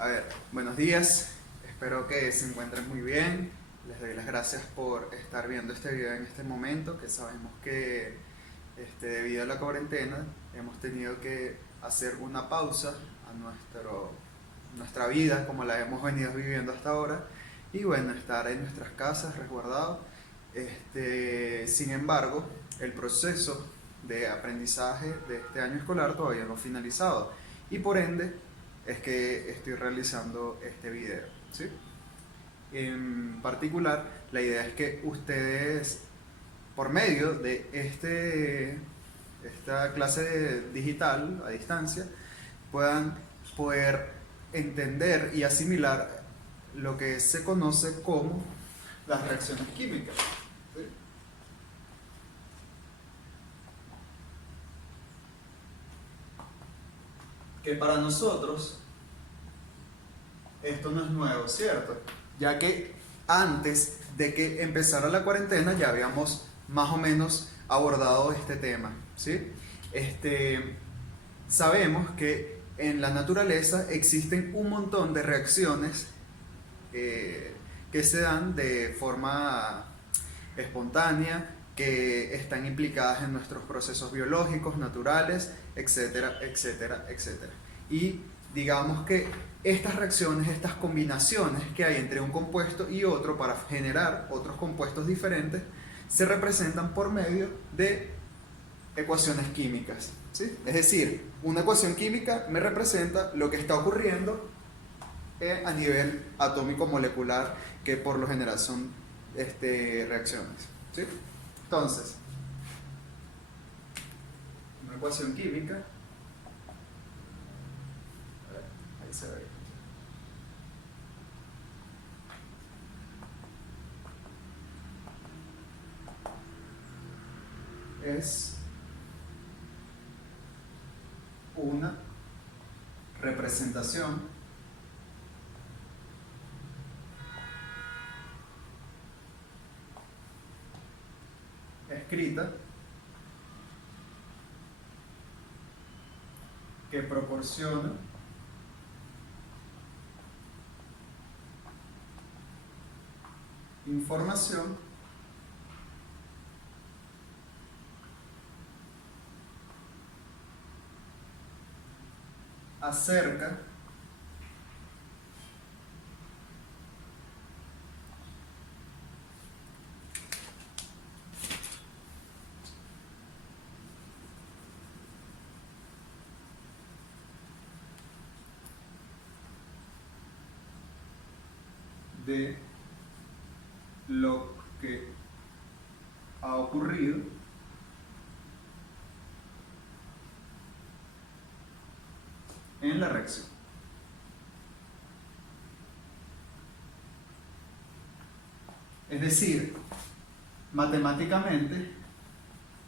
A ver, buenos días, espero que se encuentren muy bien. Les doy las gracias por estar viendo este video en este momento, que sabemos que debido a la cuarentena hemos tenido que hacer una pausa a nuestra vida como la hemos venido viviendo hasta ahora y bueno, estar en nuestras casas resguardados. Sin embargo, el proceso de aprendizaje de este año escolar todavía no ha finalizado y por ende es que estoy realizando este video, ¿sí? En particular, la idea es que ustedes, por medio de esta clase digital a distancia, puedan poder entender y asimilar lo que se conoce como las reacciones químicas, ¿sí? Que para nosotros esto no es nuevo, ¿cierto? Ya que antes de que empezara la cuarentena ya habíamos más o menos abordado este tema, ¿sí? Sabemos que en la naturaleza existen un montón de reacciones que se dan de forma espontánea, que están implicadas en nuestros procesos biológicos, naturales, etcétera, etcétera, etcétera. Y digamos que estas reacciones, estas combinaciones que hay entre un compuesto y otro para generar otros compuestos diferentes, se representan por medio de ecuaciones químicas, ¿sí? Es decir, una ecuación química me representa lo que está ocurriendo a nivel atómico molecular, que por lo general son reacciones, ¿sí? Entonces, una ecuación química, a ver, ahí se ve, es una representación escrita que proporciona información acerca de lo que ha ocurrido en la reacción. Es decir, matemáticamente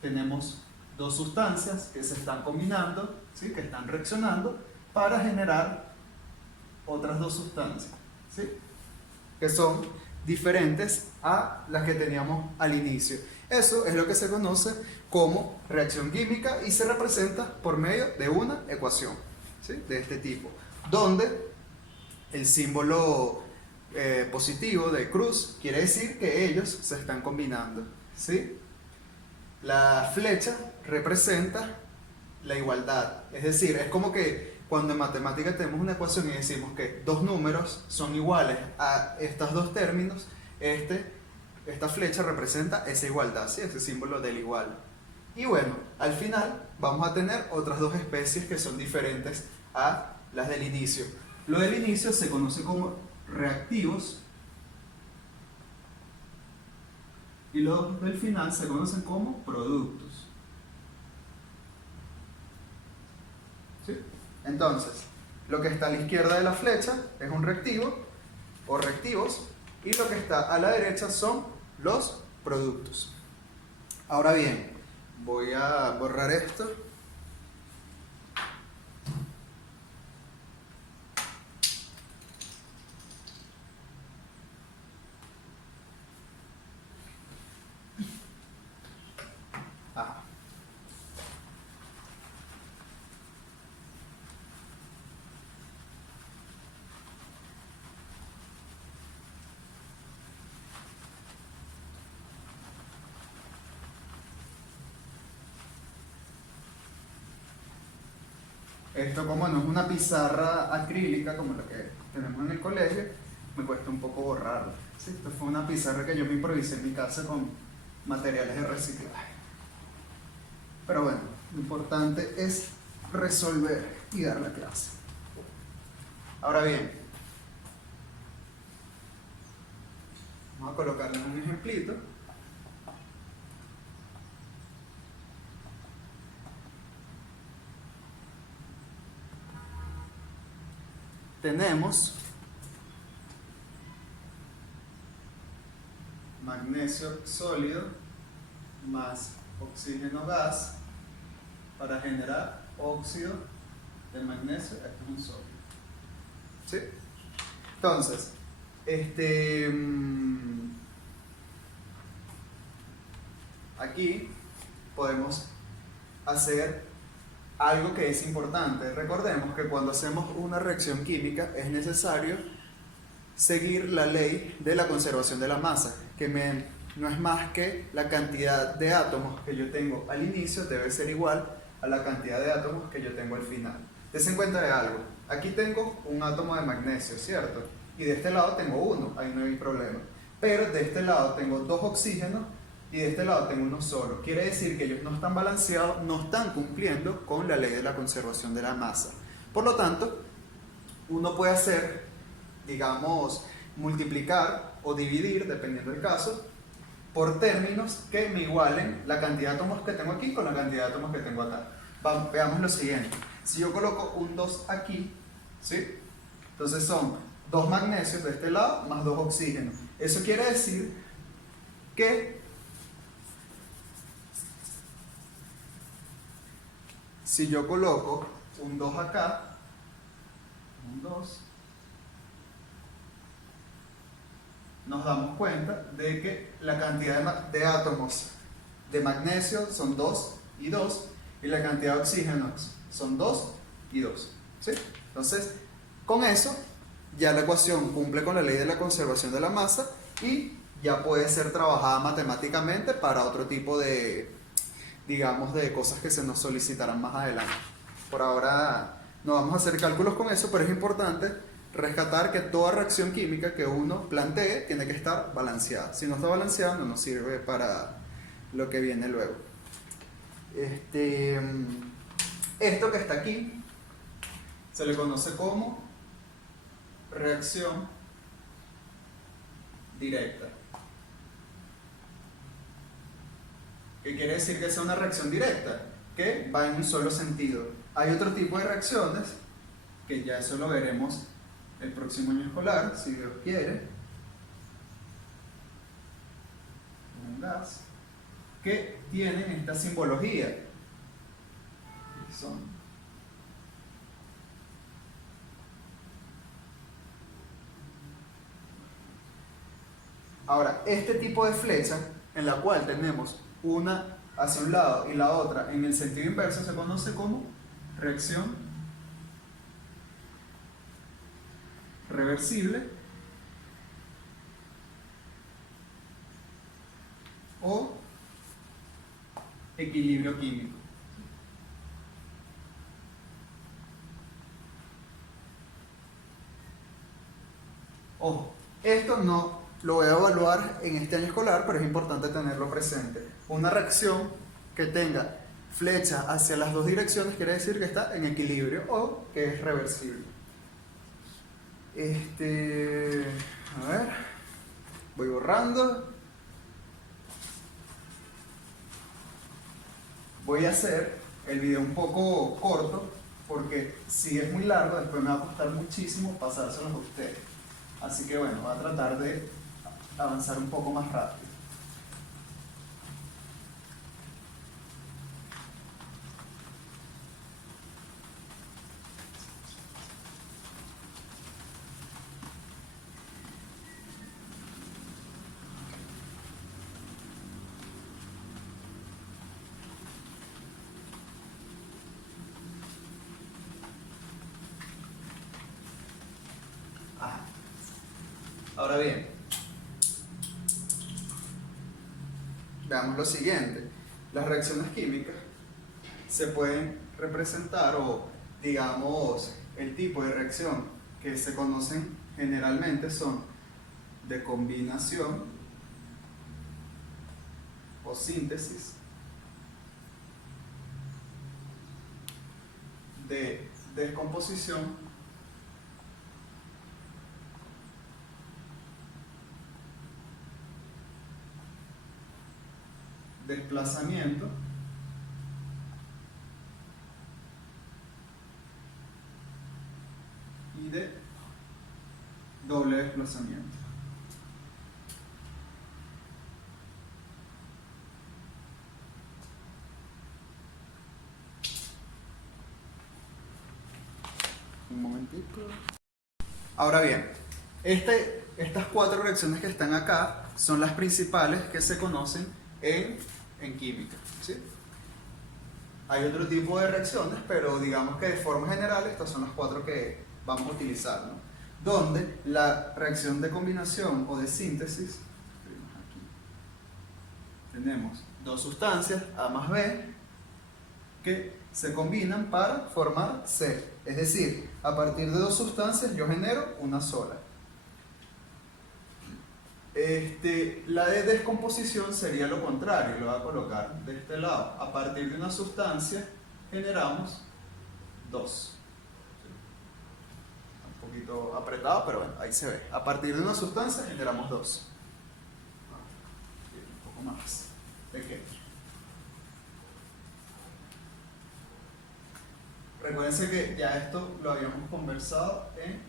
tenemos dos sustancias que se están combinando, ¿sí? Que están reaccionando para generar otras dos sustancias, ¿sí? Que son diferentes a las que teníamos al inicio. Eso es lo que se conoce como reacción química y se representa por medio de una ecuación, ¿sí? De este tipo, donde el símbolo positivo de cruz quiere decir que ellos se están combinando, ¿sí? La flecha representa la igualdad, es decir, es como que cuando en matemáticas tenemos una ecuación y decimos que dos números son iguales a estos dos términos, esta flecha representa esa igualdad, ¿sí? Ese símbolo del igual. Y bueno, al final vamos a tener otras dos especies que son diferentes a las del inicio. Lo del inicio se conoce como reactivos y los del final se conocen como productos, ¿sí? Entonces, lo que está a la izquierda de la flecha es un reactivo o reactivos y lo que está a la derecha son los productos. Ahora bien, voy a borrar esto. Ajá. Esto, como no es una pizarra acrílica como la que tenemos en el colegio, me cuesta un poco borrarla, ¿sí? Esto fue una pizarra que yo me improvisé en mi casa con materiales de reciclaje. Pero bueno, lo importante es resolver y dar la clase. Ahora bien, vamos a colocarles un ejemplito. Tenemos magnesio sólido más oxígeno gas para generar óxido de magnesio. Esto es un sólido. ¿Sí? Entonces, aquí podemos hacer algo que es importante. Recordemos que cuando hacemos una reacción química es necesario seguir la ley de la conservación de la masa, que no es más que la cantidad de átomos que yo tengo al inicio debe ser igual a la cantidad de átomos que yo tengo al final. Dense en cuenta de algo. Aquí tengo un átomo de magnesio, ¿cierto? Y de este lado tengo uno, ahí no hay problema. Pero de este lado tengo dos oxígenos y de este lado tengo uno solo. Quiere decir que ellos no están balanceados, no están cumpliendo con la ley de la conservación de la masa. Por lo tanto, uno puede hacer, digamos, multiplicar o dividir, dependiendo del caso, por términos que me igualen la cantidad de átomos que tengo aquí con la cantidad de átomos que tengo acá. Veamos lo siguiente. Si yo coloco un 2 aquí, ¿sí? Entonces son 2 magnesios de este lado más 2 oxígenos. Eso quiere decir que si yo coloco un 2 acá, un 2, nos damos cuenta de que la cantidad de átomos de magnesio son 2 y 2, y la cantidad de oxígenos son 2 y 2. ¿Sí? Entonces, con eso, ya la ecuación cumple con la ley de la conservación de la masa y ya puede ser trabajada matemáticamente para otro tipo de, digamos, de cosas que se nos solicitarán más adelante. Por ahora no vamos a hacer cálculos con eso, pero es importante rescatar que toda reacción química que uno plantee tiene que estar balanceada. Si no está balanceada, no nos sirve para lo que viene luego. Esto que está aquí se le conoce como reacción directa. ¿Qué quiere decir que sea una reacción directa? Que va en un solo sentido. Hay otro tipo de reacciones, que ya eso lo veremos el próximo año escolar, si Dios quiere, un gas, que tienen esta simbología. Ahora, este tipo de flecha, en la cual tenemos una hacia un lado y la otra en el sentido inverso, se conoce como reacción reversible o equilibrio químico. Ojo, esto no lo voy a evaluar en este año escolar, pero es importante tenerlo presente. Una reacción que tenga flecha hacia las dos direcciones quiere decir que está en equilibrio o que es reversible. A ver, voy borrando. Voy a hacer el video un poco corto porque si es muy largo después me va a costar muchísimo pasárselos a ustedes. Así que bueno, voy a tratar de avanzar un poco más rápido. Ahora bien, veamos lo siguiente. Las reacciones químicas se pueden representar o digamos, el tipo de reacción que se conocen generalmente son de combinación o síntesis, de descomposición desplazamiento y de doble desplazamiento. Un momentico. Ahora bien, estas cuatro reacciones que están acá son las principales que se conocen en química, ¿sí? Hay otro tipo de reacciones, pero digamos que de forma general estas son las cuatro que vamos a utilizar, ¿no? Donde la reacción de combinación o de síntesis, aquí, tenemos dos sustancias, A más B, que se combinan para formar C. Es decir, a partir de dos sustancias yo genero una sola. La de descomposición sería lo contrario, lo voy a colocar de este lado. A partir de una sustancia generamos dos. Un poquito apretado, pero bueno, ahí se ve. A partir de una sustancia generamos dos. Un poco más pequeño. Recuérdense que ya esto lo habíamos conversado en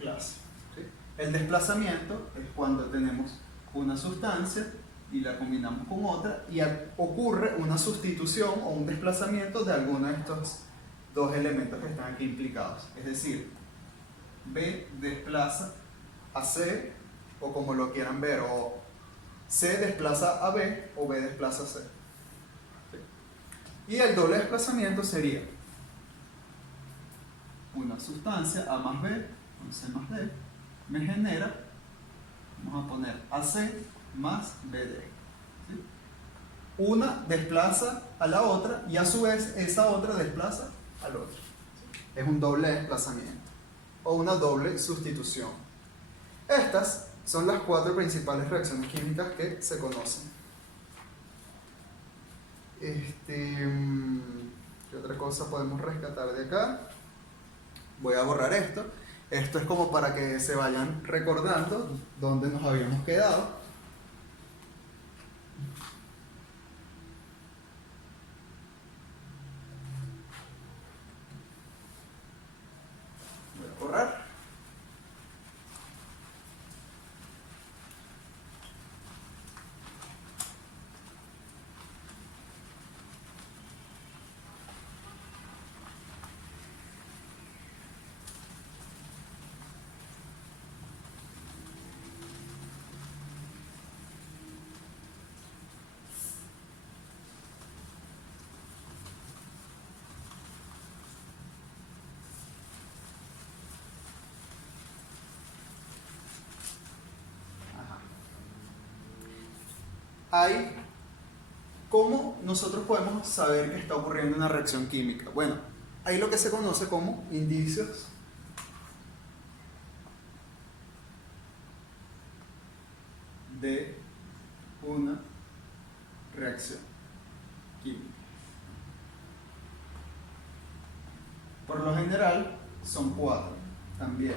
clase. ¿Sí? El desplazamiento es cuando tenemos una sustancia y la combinamos con otra y ocurre una sustitución o un desplazamiento de alguno de estos dos elementos que están aquí implicados. Es decir, B desplaza a C, o como lo quieran ver, o C desplaza a B o B desplaza a C. ¿Sí? Y el doble desplazamiento sería una sustancia A más B, con C más D, me genera, vamos a poner AC más BD. ¿Sí? Una desplaza a la otra y a su vez esa otra desplaza al otro. ¿Sí? Es un doble desplazamiento o una doble sustitución. Estas son las cuatro principales reacciones químicas que se conocen. ¿Qué otra cosa podemos rescatar de acá? Voy a borrar esto. Esto es como para que se vayan recordando dónde nos habíamos quedado. Voy a borrar. ¿Cómo nosotros podemos saber que está ocurriendo una reacción química? Bueno, hay lo que se conoce como indicios de una reacción química. Por lo general son cuatro también.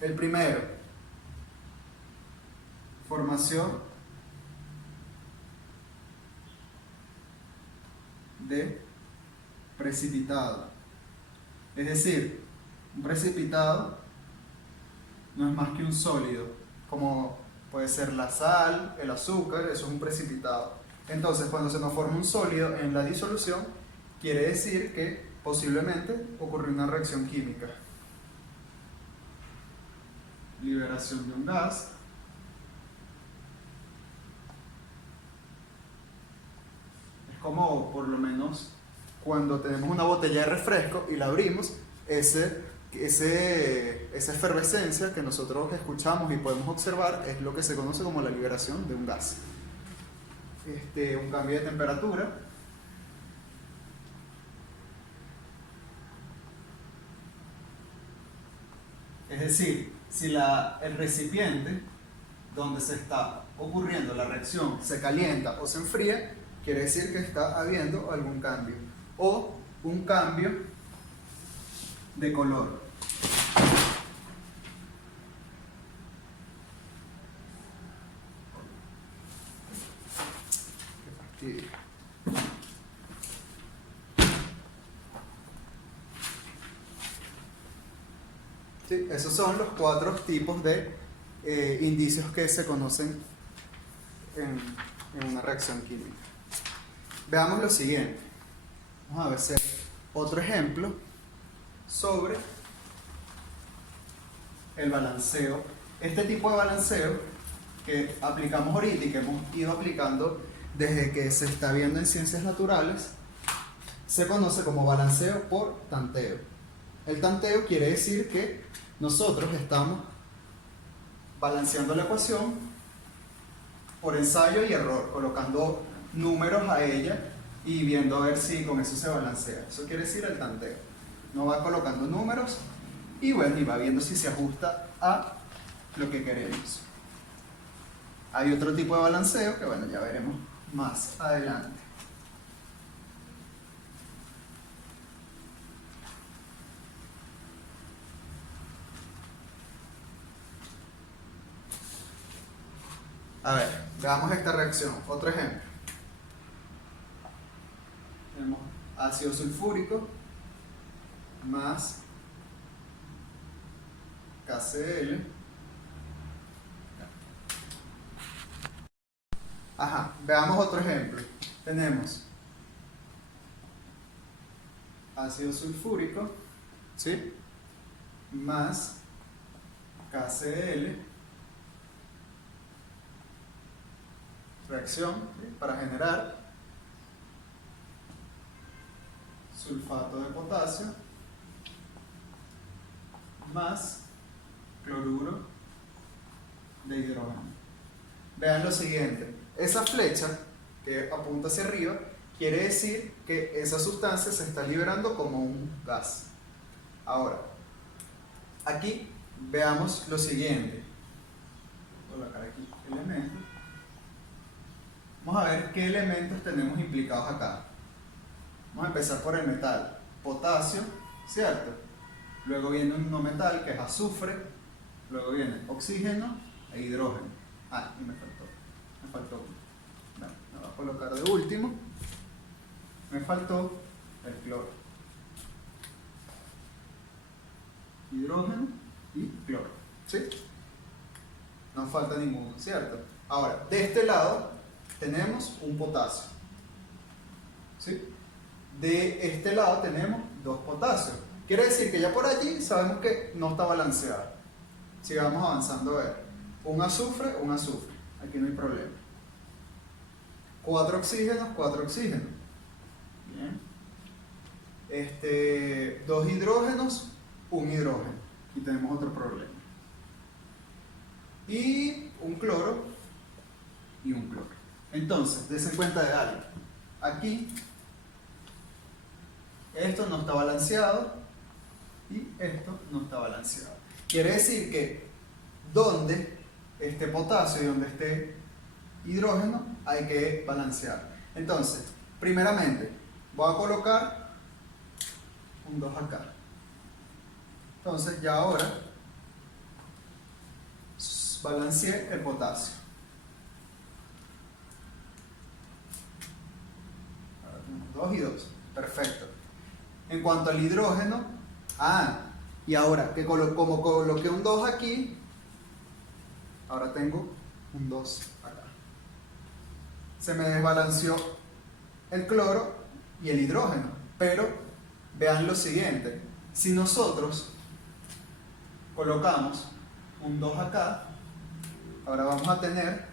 El primero, formación de precipitado. Es decir, un precipitado no es más que un sólido, como puede ser la sal, el azúcar, eso es un precipitado. Entonces, cuando se nos forma un sólido en la disolución, quiere decir que posiblemente ocurrió una reacción química. Liberación de un gas. Como por lo menos cuando tenemos una botella de refresco y la abrimos, esa efervescencia que nosotros escuchamos y podemos observar es lo que se conoce como la liberación de un gas. Un cambio de temperatura. Es decir, si el recipiente donde se está ocurriendo la reacción se calienta o se enfría, quiere decir que está habiendo algún cambio. O un cambio de color. Qué fastidio. Sí, esos son los 4 tipos de indicios que se conocen en una reacción química. Veamos lo siguiente. Vamos a ver otro ejemplo sobre el balanceo. Este tipo de balanceo que aplicamos ahorita y que hemos ido aplicando desde que se está viendo en ciencias naturales, se conoce como balanceo por tanteo. El tanteo quiere decir que nosotros estamos balanceando la ecuación por ensayo y error, colocando números a ella y viendo a ver si con eso se balancea. Eso quiere decir el tanteo. No va colocando números y bueno, y va viendo si se ajusta a lo que queremos. Hay otro tipo de balanceo que bueno, ya veremos más adelante. A ver, veamos esta reacción. Otro ejemplo. Tenemos ácido sulfúrico más KCl. Ajá, veamos otro ejemplo. Tenemos ácido sulfúrico, ¿sí? Más KCl. Reacción, ¿sí? Para generar sulfato de potasio más cloruro de hidrógeno. Vean lo siguiente, esa flecha que apunta hacia arriba quiere decir que esa sustancia se está liberando como un gas. Ahora, aquí veamos lo siguiente. Voy a colocar aquí elementos. Vamos a ver qué elementos tenemos implicados acá. Vamos a empezar por el metal, potasio, ¿cierto? Luego viene un no metal que es azufre, luego viene oxígeno e hidrógeno. Ah, y me faltó uno. Bueno, lo voy a colocar de último. Me faltó el cloro. Hidrógeno y cloro, ¿sí? No falta ninguno, ¿cierto? Ahora, de este lado tenemos un potasio, ¿sí? De este lado tenemos 2 potasios. Quiere decir que ya por allí sabemos que no está balanceado. Sigamos avanzando a ver. Un azufre. Aquí no hay problema. 4 oxígenos, 4 oxígenos. Bien. 2 hidrógenos, 1 hidrógeno. Aquí tenemos otro problema. Y un cloro y un cloro. Entonces, dense cuenta de algo. Aquí esto no está balanceado y esto no está balanceado. Quiere decir que donde esté potasio y donde esté hidrógeno hay que balancear. Entonces, primeramente voy a colocar un 2 acá. Entonces ya ahora balanceé el potasio. Ahora tenemos 2 y 2. Perfecto. En cuanto al hidrógeno, y ahora que como coloqué un 2 aquí, ahora tengo un 2 acá. Se me desbalanceó el cloro y el hidrógeno, pero vean lo siguiente, si nosotros colocamos un 2 acá, ahora vamos a tener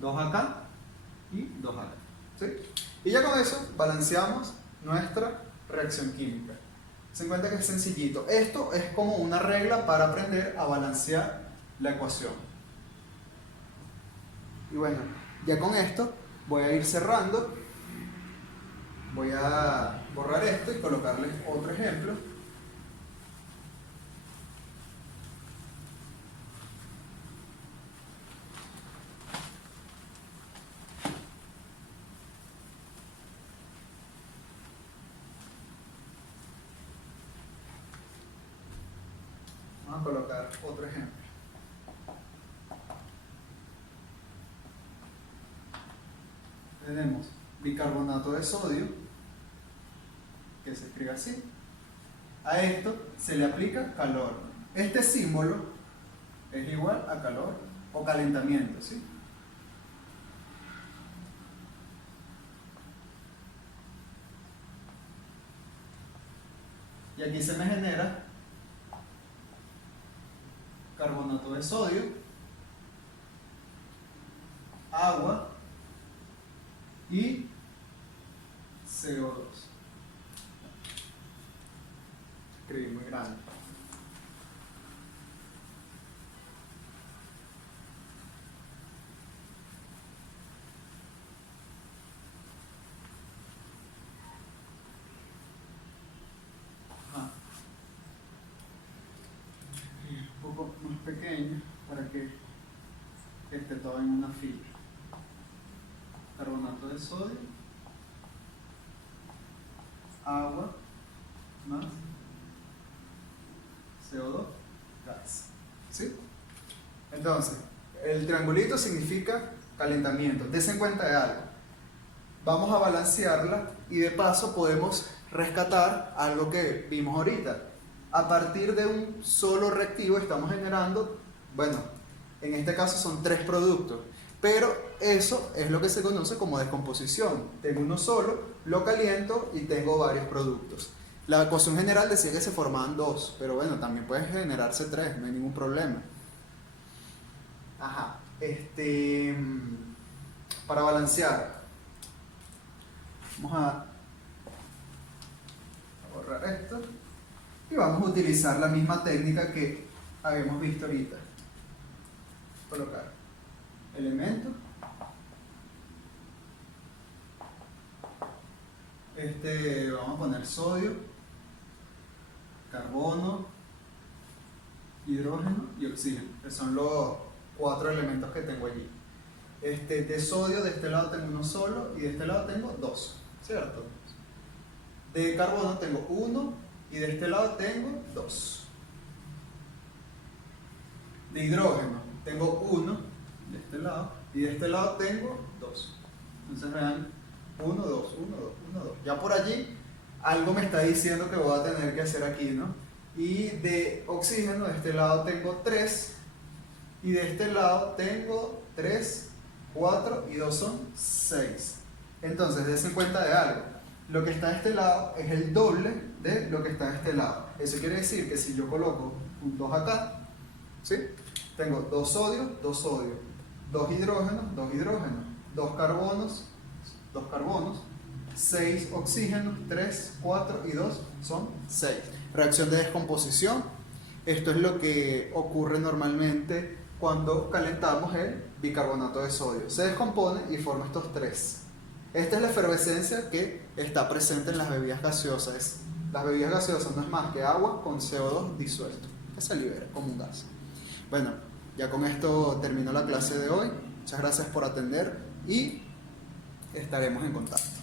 dos acá y 2 acá, ¿sí? Y ya con eso balanceamos nuestra reacción química. Se encuentra que es sencillito. Esto es como una regla para aprender a balancear la ecuación. Y bueno, ya con esto voy a ir cerrando. Voy a borrar borrar esto y colocarles otro ejemplo. Vamos a colocar otro ejemplo. Tenemos bicarbonato de sodio, que se escribe así. A esto se le aplica calor. Este símbolo es igual a calor o calentamiento, ¿sí? Y aquí se me genera carbonato de sodio, agua y CO2. Escribí muy grande. Un poco más pequeño para que esté todo en una fila. Carbonato de sodio, agua más CO2, gas. ¿Sí? Entonces, el triangulito significa calentamiento. Desen cuenta de algo. Vamos a balancearla y de paso podemos rescatar algo que vimos ahorita. A partir de un solo reactivo estamos generando, bueno, en este caso son 3 productos, pero eso es lo que se conoce como descomposición. Tengo uno solo, lo caliento y tengo varios productos. La ecuación general decía que se formaban 2, pero bueno, también puede generarse 3, no hay ningún problema. Ajá, para balancear, vamos a borrar esto y vamos a utilizar la misma técnica que habíamos visto ahorita. Colocar elemento, vamos a poner sodio, carbono, hidrógeno y oxígeno, que son los 4 elementos que tengo allí. De sodio de este lado tengo uno solo y de este lado tengo 2, ¿cierto? De carbono tengo 1 y de este lado tengo 2. De hidrógeno tengo 1 de este lado y de este lado tengo 2. Entonces vean, 1, 2, 1, 2, 1, 2. Ya por allí algo me está diciendo que voy a tener que hacer aquí, ¿no? Y de oxígeno de este lado tengo 3 y de este lado tengo 3, 4 y 2 son 6. Entonces, dense cuenta de algo. Lo que está de este lado es el doble de lo que está de este lado. Eso quiere decir que si yo coloco un 2 acá, ¿sí? Tengo 2 sodios, 2 sodios, 2 hidrógenos, 2 hidrógenos, 2 carbonos, 2 carbonos, 6 oxígenos, 3, 4 y 2 son 6. Reacción de descomposición. Esto es lo que ocurre normalmente cuando calentamos el bicarbonato de sodio. Se descompone y forma estos 3. Esta es la efervescencia que está presente en las bebidas gaseosas. Las bebidas gaseosas no es más que agua con CO2 disuelto, que se libera como un gas. Bueno, ya con esto terminó la clase de hoy. Muchas gracias por atender y estaremos en contacto.